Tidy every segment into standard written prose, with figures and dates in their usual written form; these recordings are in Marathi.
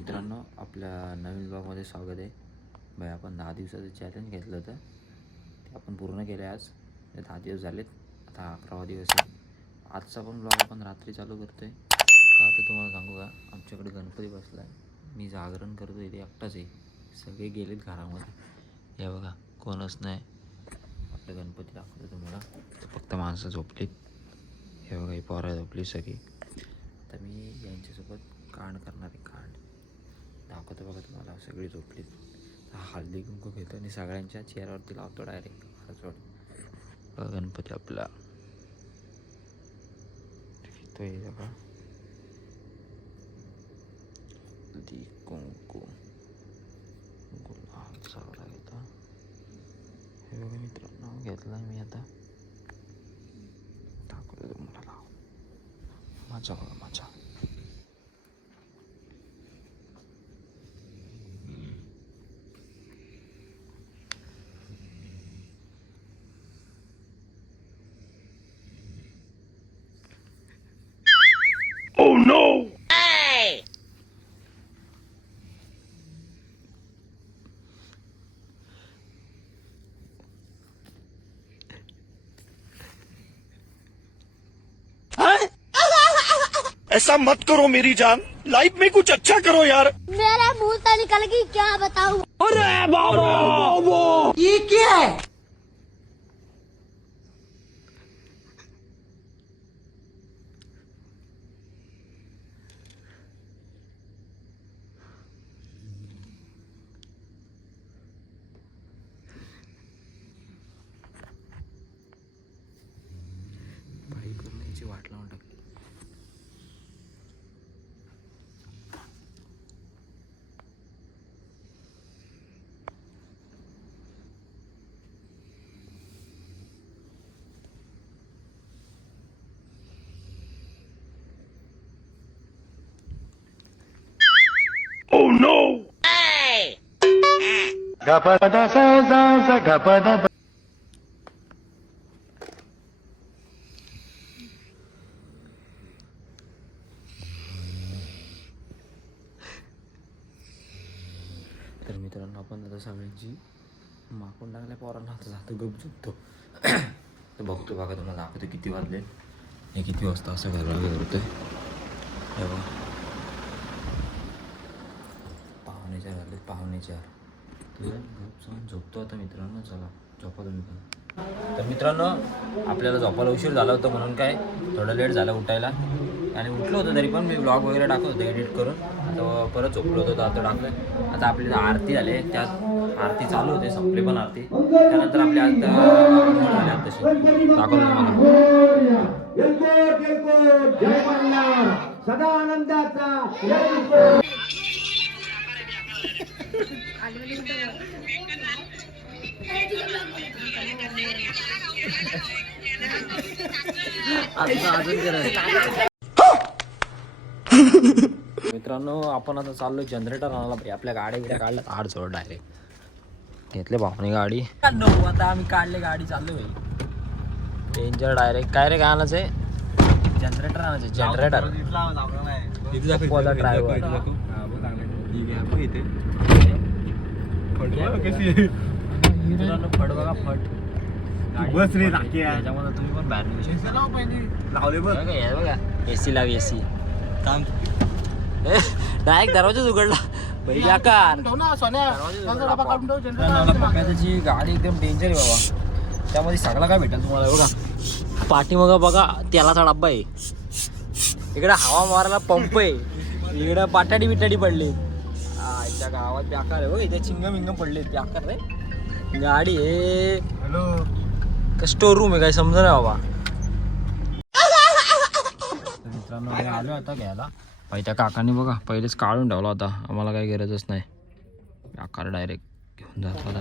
मित्रांनो, आपल्या नवीन ब्लॉगमध्ये स्वागत आहे. भाई, आपण 10 दिवसाचं चॅलेंज घेतलं होतं ते आपण पूर्ण केलं आहे. आज 10 दिवस झालेत, आता 11वा दिवस आहे. आजचा पण ब्लॉग आपण रात्री चालू करतो आहे. का तर तुम्हाला सांगू का, आमच्याकडे गणपती बसला आहे. मी जागरण करतो आहे, ते एकटाच आहे. सगळे गेलेत घरामध्ये. हे बघा, कोणच नाही. आपलं गणपती दाखवतो तुम्हाला, फक्त माणसं झोपलीत. हे बघा, ही पोरं झोपली सगळी. तर मी यांच्यासोबत कांड करणार आहे. कांड दाखवतो बघा तुम्हाला, सगळी झोपलीत. हळदी कुंकू घेतो आणि सगळ्यांच्या चेहऱ्यावरती लावतो डायरेक्ट. बघा गणपती आपला तो हे बघा, हळदी कुंकू गुलाब सगळा घेतो. हे बघा मित्रांनो, घेतला मी. आता दाखवतो तुम्हाला, माझा बघा माझा. Oh no! ऐसा मत करो मेरी जान, लाइफ में कुछ अच्छा करो यार. मेरा मुंह से निकल गई, क्या बताऊं. अरे बाबा, ये क्या है. बाई करून याची वाट लावून टाकली. oh no! Gapada sa za za gapada. तर मित्रांनो, आपण आता सगळ्यांची माकून टाकल्या पोरांना. आता जातो गप झोपतो. तर बघतो बघा, तुम्हाला दाखवतो किती वाजले. हे किती वाजता असं घराला होतं. हे बघा, 4:45 झाले. 4:45. तर गप जाऊन झोपतो आता मित्रांनो. चला झोपा तुम्ही पण. तर मित्रांनो, आपल्याला झोपायला उशीर झाला होता म्हणून काय थोडं लेट झालं उठायला. आणि उठलो होतं तरी पण मी ब्लॉग वगैरे टाकत होतो एडिट करून. आता परत झोपलो होतो, आता टाकलं. आता आपली आरती झाली, त्यात आरती चालू होते, संपली पण आरती. त्यानंतर आपली आता तशी दाखवलं तुम्हाला. सदा आनंदाचा. मित्रांनो, आपण आता चाललो जनरेटर आणायला. भाई, आपल्या गाड्या बिड्या काढल्या आड जोड डायरेक्ट घेतले भावने गाडी. आता आम्ही काढले गाडी, चाललो भाई डेंजर डायरेक्ट. काय रे, काय आणायचं आहे? जनरेटर आणायचं. जनरेटर ड्रायव्हर फट बघा, फट बस रे टाकी आहे. त्याच्यामध्ये तुम्ही पण बाहेर निघू शकता. लावले बघ. बघा एसी लाव, एसी काम डायरेक्ट दरवाजाच उघडला. बैल आकार त्याची गाडी एकदम डेंजर आहे बाबा. त्यामध्ये सगळा काय भेटेल तुम्हाला. बघा पाठीमागं बघा, तेलाचा डब्बा आहे. इकडे हवा मारायला पंप आहे. इकडे पाटाडी बिटाडी पडली. आजच्या गावात बेकार आहे बघ. इथे चिंगम विंगम पडले बेकार रे. गाडी आहे हॅलो, स्टोर रूम आहे, काय समजा नाही बाबा. मित्रांनो, आम्ही आलो आता घ्यायला. भाई, त्या काकांनी बघा पहिलेच काढून ठेवला होता, आम्हाला काही गरजच नाही. आकार डायरेक्ट घेऊन जातो. आता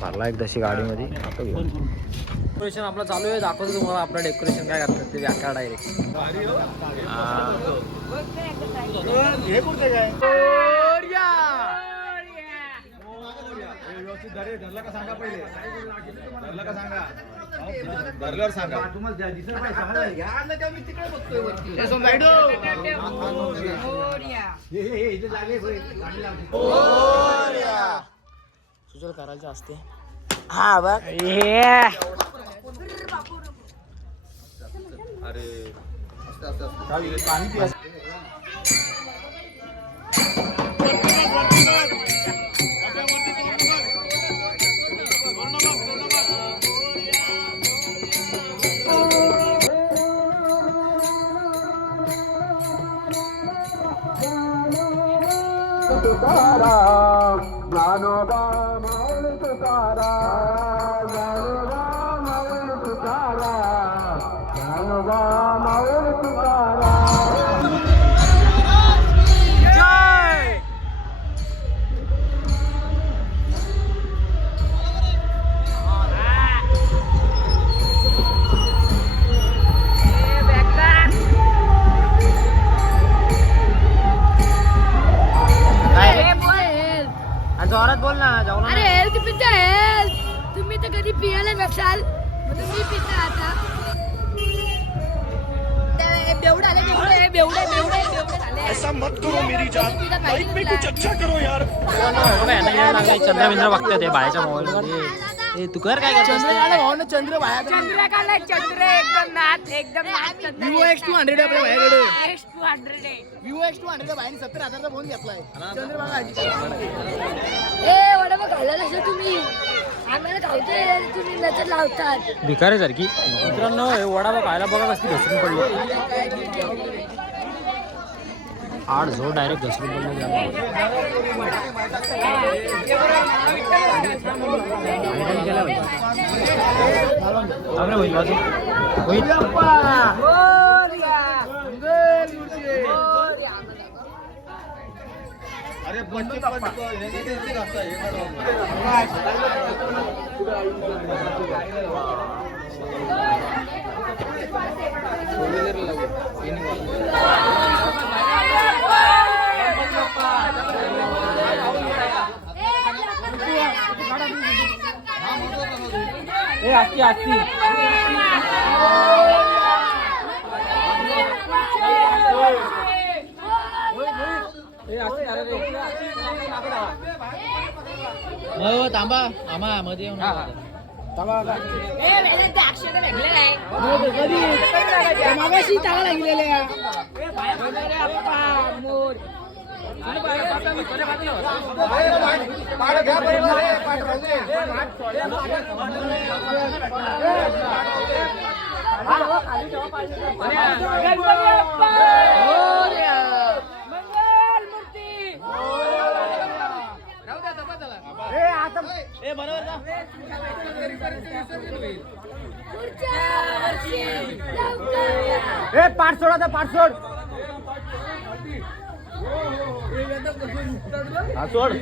भरला एक तशी गाडीमध्ये. आता घेऊन डेकोरेशन आपलं चालू आहे. दाखवतो तुम्हाला आपलं डेकोरेशन काय करतात ते. आकार डायरेक्ट हे कुठे काय धरला का सांगा, पहिले धरला का सांगा. सुजल करायचं असते. हा बघ जोरात बोल ना जाऊ अरे हेल्थ पिता हेल्थ तुम्ही तर कधी पियाला नसाल म्हणून मी पिता आता बेवडे आले बेवडे बेवडे बेवडे बेवडे झाले ऐसा मत करो मेरी जान लाइफ में कुछ अच्छा करो यार चंद्रबिंद्र बघतोय ते बाहेरच्या मोबाईल मध्ये. तू कर काय चंद्रकाला भाऊ ना चंद्र बाहेर चंद्रकाला चंद्र एकदम नाथ एकदम विवो X200 आपल्या बाहेरकडे X200 आहे विवो X200 बाहेर 70,000चा फोन घेतलाय चंद्रबागा ए वडापाव खाल्ला नसेल तुम्ही आम्हाला खावते तुम्ही नजर लावतात भिकारी सारखी मित्रांनो हे वडापाव खायला बघा कसली घसरून पडली. आड झोड डायरेक्ट घसरून पडली. आती आती थांबा आम्हा मध्ये येऊन मागाशी टाका लागलेले पाठ सोड आता पाठ सोड सोड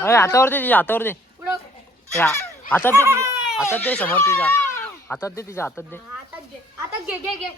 हातावर दे तिच्या हातावर दे हातात दे हातात दे समोर तिच्या हातात दे तिच्या हातात दे आता घे घे घे